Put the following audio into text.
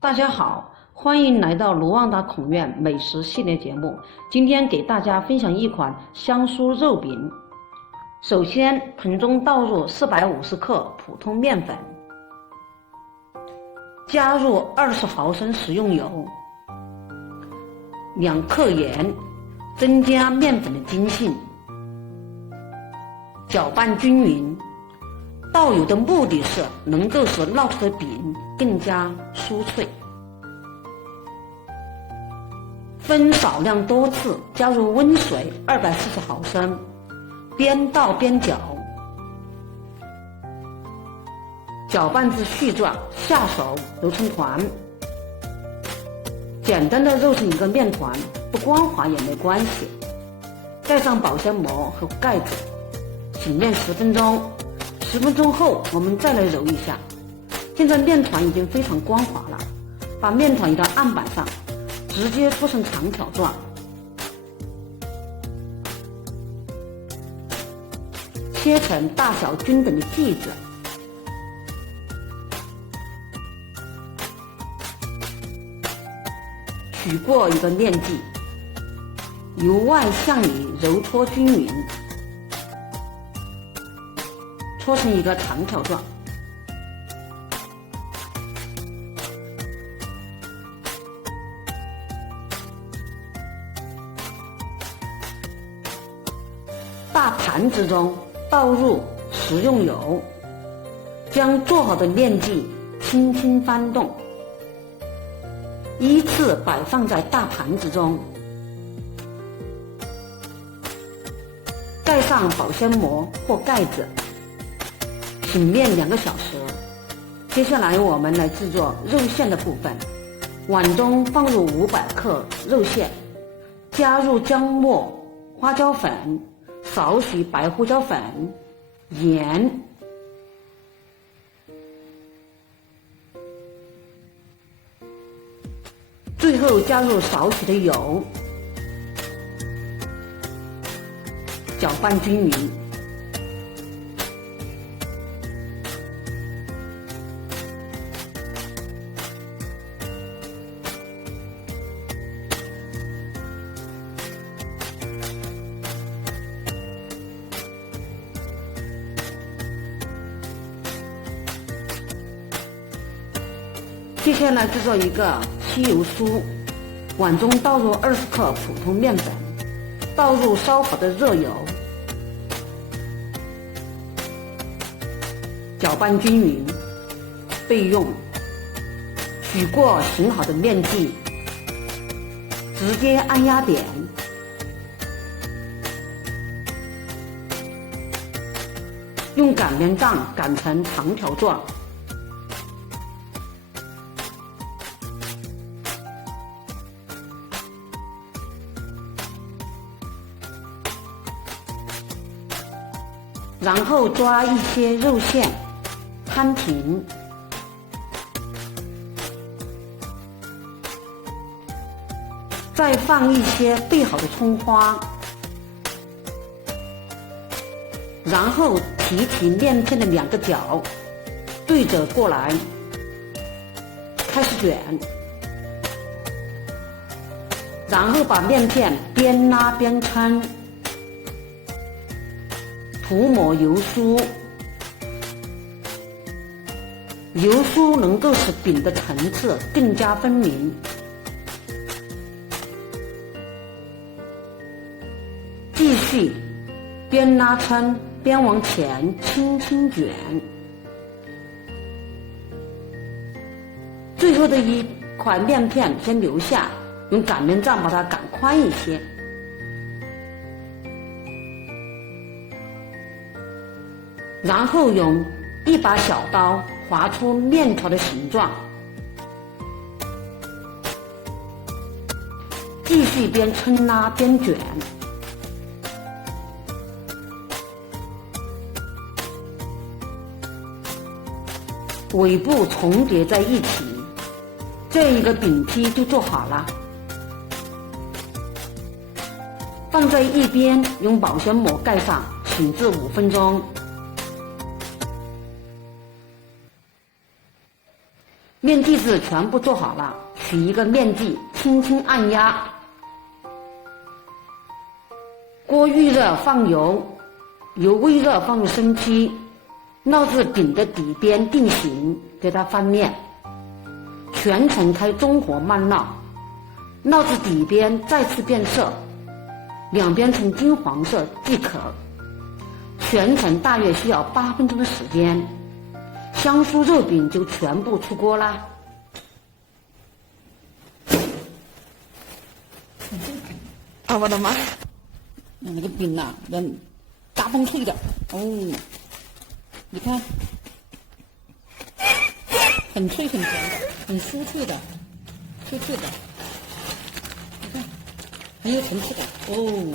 大家好，欢迎来到卢旺达孔院美食系列节目。今天给大家分享一款香酥肉饼。首先，盆中倒入450克普通面粉，加入20毫升食用油，2克盐，增加面粉的筋性，搅拌均匀。倒油的目的是能够使烙出的饼更加酥脆。分少量多次，加入温水240毫升，边倒边搅，搅拌至絮状，下手揉成团。简单的揉成一个面团，不光滑也没关系。盖上保鲜膜和盖子，醒面10分钟。10分钟后，我们再来揉一下。现在面团已经非常光滑了，把面团移到案板上，直接搓成长条状，切成大小均等的剂子。取过一个面剂，由外向里揉搓均匀，搓成一个长条状。大盘子中倒入食用油，将做好的面剂轻轻翻动，依次摆放在大盘子中，盖上保鲜膜或盖子，醒面2个小时。接下来我们来制作肉馅的部分。碗中放入500克肉馅，加入姜末、花椒粉、少许白胡椒粉、盐，最后加入少许的油，搅拌均匀。接下来制作一个吸油酥，碗中倒入20克普通面粉，倒入烧好的热油，搅拌均匀，备用。取过醒好的面剂，直接按压扁，用擀面杖擀成长条状。然后抓一些肉馅摊平，再放一些备好的葱花，然后提面片的2个角，对着过来，开始卷，然后把面片边拉边抻，涂抹油酥，油酥能够使饼的层次更加分明。继续边拉抻边往前轻轻卷，最后的一块面片先留下，用擀面杖把它擀宽一些。然后用一把小刀划出面条的形状，继续边抻拉边卷，尾部重叠在一起，这样一个饼坯就做好了。放在一边，用保鲜膜盖上，醒至5分钟。面剂子全部做好了，取一个面剂，轻轻按压。锅预热，放油，油微热，放入生漆，烙至饼的底边定型，给它翻面，全程开中火慢烙，烙至底边再次变色，两边呈金黄色即可。全程大约需要8分钟的时间，香酥肉饼就全部出锅啦。啊，我的妈！那个饼呐，人大崩脆的哦，你看，很脆很甜的，很酥脆的，脆脆的，你看，很有层次感哦。